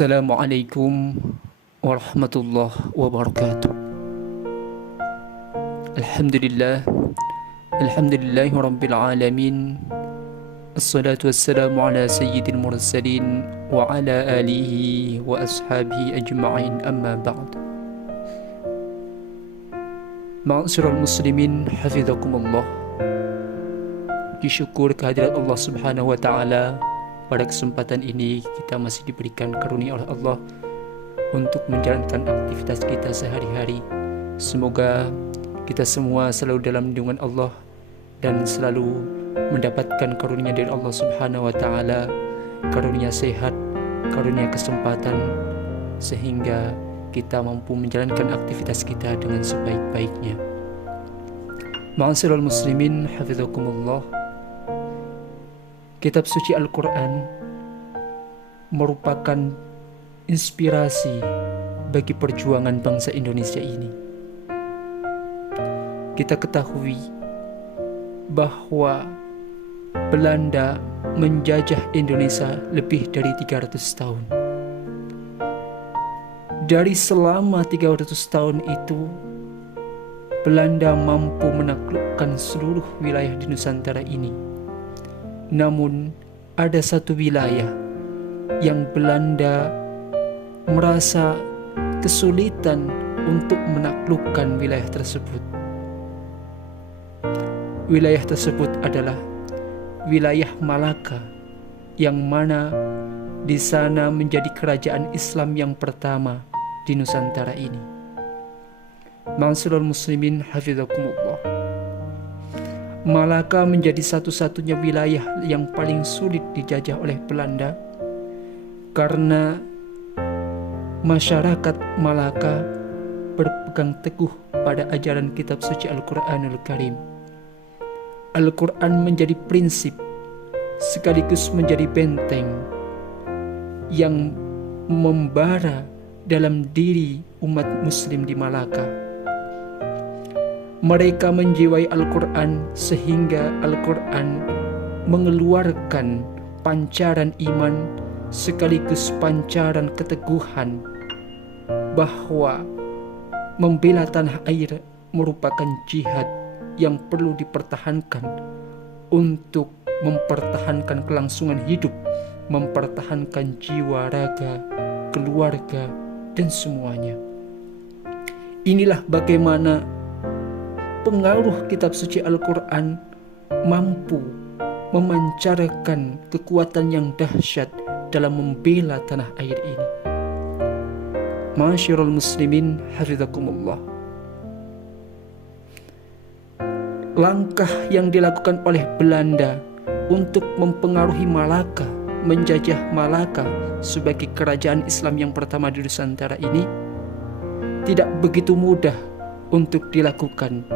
Assalamualaikum warahmatullahi wabarakatuh. Alhamdulillah, alhamdulillahi rabbil alamin. Assalatu wassalamu ala sayyidil mursalin wa ala alihi wa ashabihi ajma'in, amma ba'd. Ma'asyiral muslimin, hafizakumullah. Disyukur kehadirat Allah Subhanahu wa taala. Pada kesempatan ini kita masih diberikan karunia oleh Allah untuk menjalankan aktivitas kita sehari-hari. Semoga kita semua selalu dalam lindungan Allah dan selalu mendapatkan karunia dari Allah Subhanahu wa taala, karunia sehat, karunia kesempatan, sehingga kita mampu menjalankan aktivitas kita dengan sebaik-baiknya. Ma'asyiral muslimin, hafizakumullah. Kitab suci Al-Quran merupakan inspirasi bagi perjuangan bangsa Indonesia ini. Kita ketahui bahwa Belanda menjajah Indonesia lebih dari 300 tahun. Dari selama 300 tahun itu, Belanda mampu menaklukkan seluruh wilayah di Nusantara ini. Namun ada satu wilayah yang Belanda merasa kesulitan untuk menaklukkan wilayah tersebut. Wilayah tersebut adalah wilayah Malaka, yang mana di sana menjadi kerajaan Islam yang pertama di Nusantara ini. Ma'asyiral muslimin, hafizakumullah. Malaka menjadi satu-satunya wilayah yang paling sulit dijajah oleh Belanda karena masyarakat Malaka berpegang teguh pada ajaran kitab suci Al-Quranul Karim. Al-Quran menjadi prinsip sekaligus menjadi benteng yang membara dalam diri umat muslim di Malaka. Mereka menjiwai Al-Quran sehingga Al-Quran mengeluarkan pancaran iman sekaligus pancaran keteguhan bahwa membela tanah air merupakan jihad yang perlu dipertahankan untuk mempertahankan kelangsungan hidup, mempertahankan jiwa, raga, keluarga, dan semuanya. Inilah bagaimana pengaruh kitab suci Al-Quran mampu memancarkan kekuatan yang dahsyat dalam membela tanah air ini. Ma'asyiral muslimin, hafizakumullah. Langkah yang dilakukan oleh Belanda untuk mempengaruhi Malaka, menjajah Malaka sebagai kerajaan Islam yang pertama di Nusantara ini tidak begitu mudah untuk dilakukan.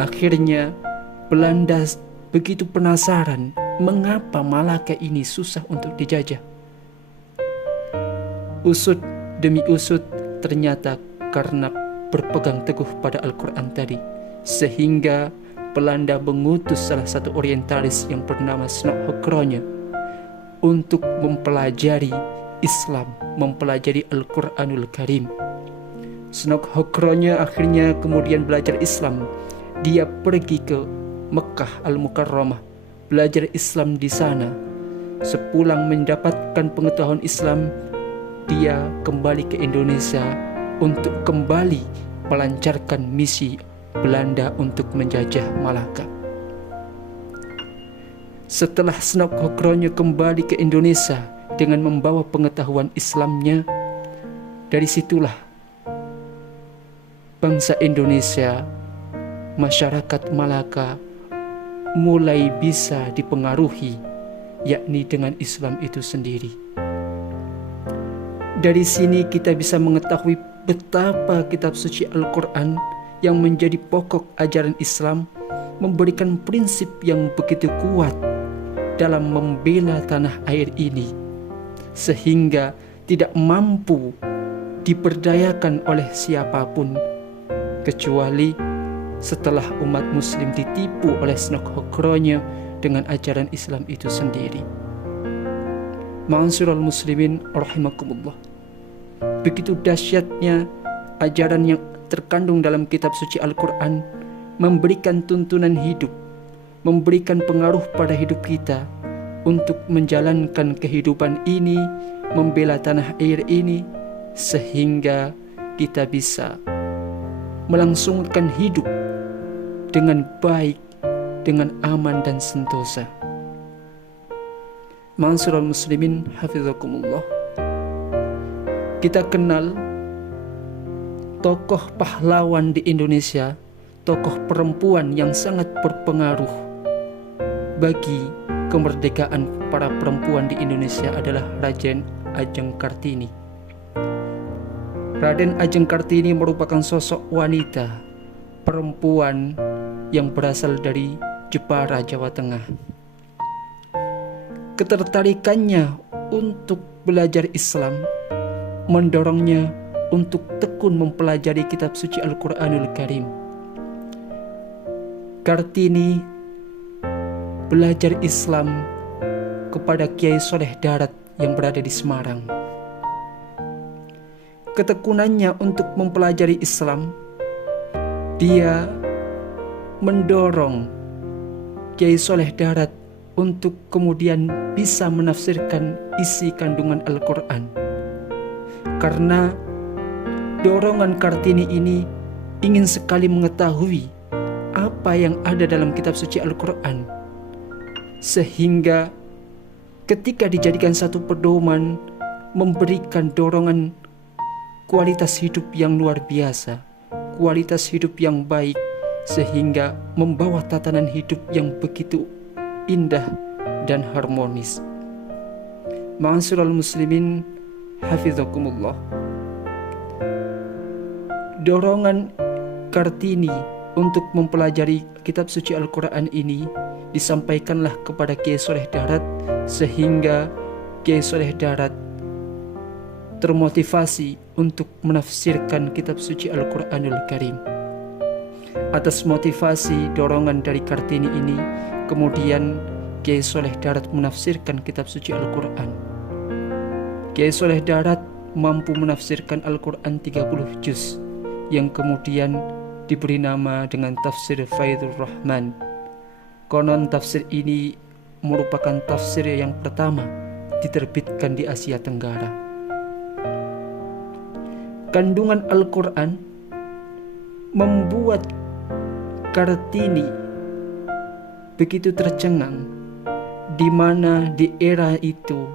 Akhirnya Belanda begitu penasaran mengapa Malaka ini susah untuk dijajah. Usut demi usut ternyata karena berpegang teguh pada Al-Quran tadi, sehingga Belanda mengutus salah satu orientalis yang bernama Snokhokronya untuk mempelajari Islam, mempelajari Al-Quranul Karim. Snokhokronya akhirnya kemudian belajar Islam. Dia pergi ke Mekah Al-Mukarramah, belajar Islam di sana. Sepulang mendapatkan pengetahuan Islam, dia kembali ke Indonesia untuk kembali melancarkan misi Belanda untuk menjajah Malaka. Setelah Snokhokronya kembali ke Indonesia dengan membawa pengetahuan Islamnya, dari situlah bangsa Indonesia, masyarakat Malaka mulai bisa dipengaruhi, yakni dengan Islam itu sendiri. Dari sini kita bisa mengetahui betapa kitab suci Al-Quran yang menjadi pokok ajaran Islam memberikan prinsip yang begitu kuat dalam membela tanah air ini, sehingga tidak mampu diperdayakan oleh siapapun kecuali setelah umat muslim ditipu oleh Snokhokronya dengan ajaran Islam itu sendiri. Ma'asyiral muslimin rahimakumullah. Begitu dahsyatnya ajaran yang terkandung dalam kitab suci Al-Quran, memberikan tuntunan hidup, memberikan pengaruh pada hidup kita untuk menjalankan kehidupan ini, membela tanah air ini, sehingga kita bisa melangsungkan hidup dengan baik, dengan aman dan sentosa. Ma'asyiral muslimin hafizakumullah. Kita kenal tokoh pahlawan di Indonesia, tokoh perempuan yang sangat berpengaruh bagi kemerdekaan para perempuan di Indonesia adalah Raden Ajeng Kartini. Raden Ajeng Kartini merupakan sosok wanita perempuan yang berasal dari Jepara, Jawa Tengah. Ketertarikannya untuk belajar Islam mendorongnya untuk tekun mempelajari kitab suci Al-Quranul Karim. Kartini belajar Islam kepada Kiai Soleh Darat yang berada di Semarang. Ketekunannya untuk mempelajari Islam, dia mendorong Kiai Soleh Darat untuk kemudian bisa menafsirkan isi kandungan Al-Quran. Karena dorongan Kartini ini ingin sekali mengetahui apa yang ada dalam kitab suci Al-Quran, sehingga ketika dijadikan satu pedoman, memberikan dorongan kualitas hidup yang luar biasa, kualitas hidup yang baik, sehingga membawa tatanan hidup yang begitu indah dan harmonis. Ma'asyiral muslimin hafizakumullah. Dorongan Kartini untuk mempelajari kitab suci Al-Quran ini disampaikanlah kepada Kiai Soleh Darat, sehingga Kiai Soleh Darat termotivasi untuk menafsirkan kitab suci Al-Quranul Karim. Atas motivasi dorongan dari Kartini ini, kemudian Kiai Soleh Darat menafsirkan kitab suci Al-Quran. Kiai Soleh Darat mampu menafsirkan Al-Quran 30 juz yang kemudian diberi nama dengan tafsir Faidul Rahman. Konon tafsir ini merupakan tafsir yang pertama diterbitkan di Asia Tenggara. Kandungan Al-Quran membuat Kartini begitu tercengang, di mana di era itu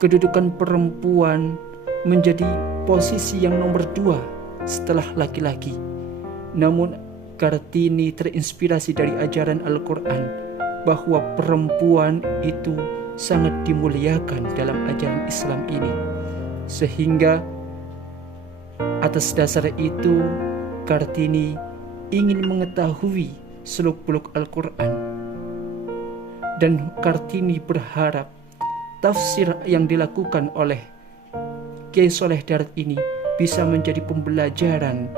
kedudukan perempuan menjadi posisi yang nomor 2 setelah laki-laki. Namun Kartini terinspirasi dari ajaran Al-Quran bahwa perempuan itu sangat dimuliakan dalam ajaran Islam ini, sehingga atas dasar itu Kartini ingin mengetahui seluk-beluk Al-Quran, dan Kartini berharap tafsir yang dilakukan oleh Kiai Soleh Darat ini bisa menjadi pembelajaran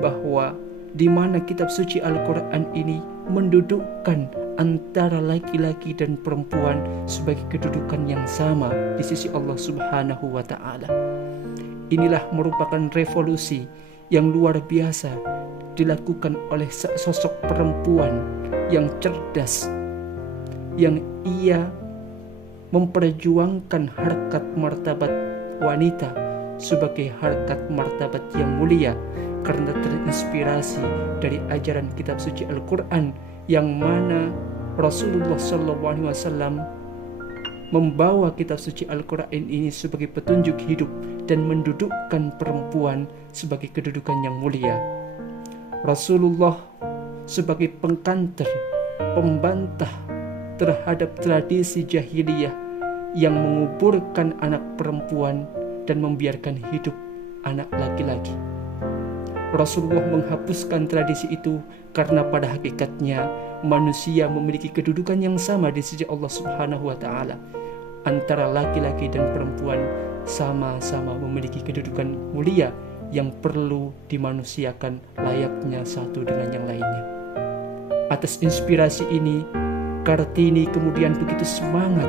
bahwa di mana kitab suci Al-Quran ini mendudukkan antara laki-laki dan perempuan sebagai kedudukan yang sama di sisi Allah Subhanahu wa Ta'ala. Inilah merupakan revolusi yang luar biasa dilakukan oleh sosok perempuan yang cerdas, yang ia memperjuangkan harkat martabat wanita sebagai harkat martabat yang mulia, karena terinspirasi dari ajaran kitab suci Al-Quran yang mana Rasulullah SAW membawa kitab suci Al-Quran ini sebagai petunjuk hidup dan mendudukkan perempuan sebagai kedudukan yang mulia. Rasulullah sebagai pengkanter, pembantah terhadap tradisi jahiliyah yang menguburkan anak perempuan dan membiarkan hidup anak laki-laki. Rasulullah menghapuskan tradisi itu karena pada hakikatnya manusia memiliki kedudukan yang sama di sisi Allah Subhanahu wa Ta'ala. Antara laki-laki dan perempuan sama-sama memiliki kedudukan mulia yang perlu dimanusiakan layaknya satu dengan yang lainnya. Atas inspirasi ini, Kartini kemudian begitu semangat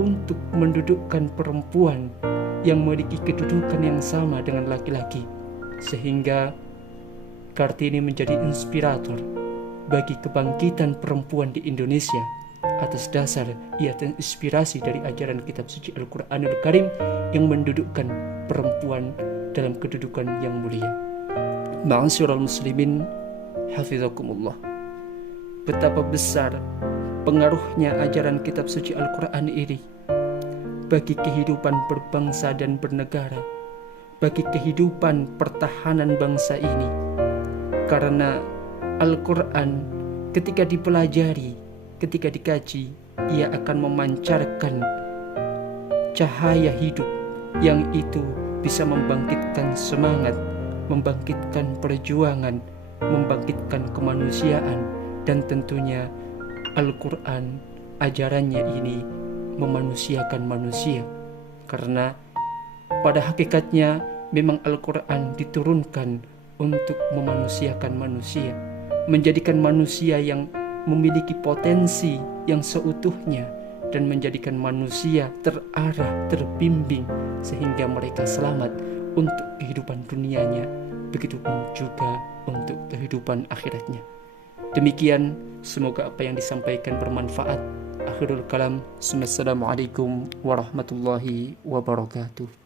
untuk mendudukkan perempuan yang memiliki kedudukan yang sama dengan laki-laki, sehingga Kartini menjadi inspirator bagi kebangkitan perempuan di Indonesia. Atas dasar ia terinspirasi dari ajaran kitab suci Al-Quranul Karim yang mendudukkan perempuan dalam kedudukan yang mulia. Ma'asyiral muslimin, hafizakumullah. Betapa besar pengaruhnya ajaran kitab suci Al-Quran ini bagi kehidupan berbangsa dan bernegara, bagi kehidupan pertahanan bangsa ini. Karena Al-Quran ketika dipelajari, ketika dikaji, ia akan memancarkan cahaya hidup yang itu bisa membangkitkan semangat, membangkitkan perjuangan, membangkitkan kemanusiaan. Dan tentunya Al-Quran, ajarannya ini memanusiakan manusia. Karena pada hakikatnya memang Al-Quran diturunkan untuk memanusiakan manusia, menjadikan manusia yang memiliki potensi yang seutuhnya, dan menjadikan manusia terarah, terbimbing, sehingga mereka selamat untuk kehidupan dunianya, begitupun juga untuk kehidupan akhiratnya. Demikian, semoga apa yang disampaikan bermanfaat. Akhirul kalam, Assalamualaikum warahmatullahi wabarakatuh.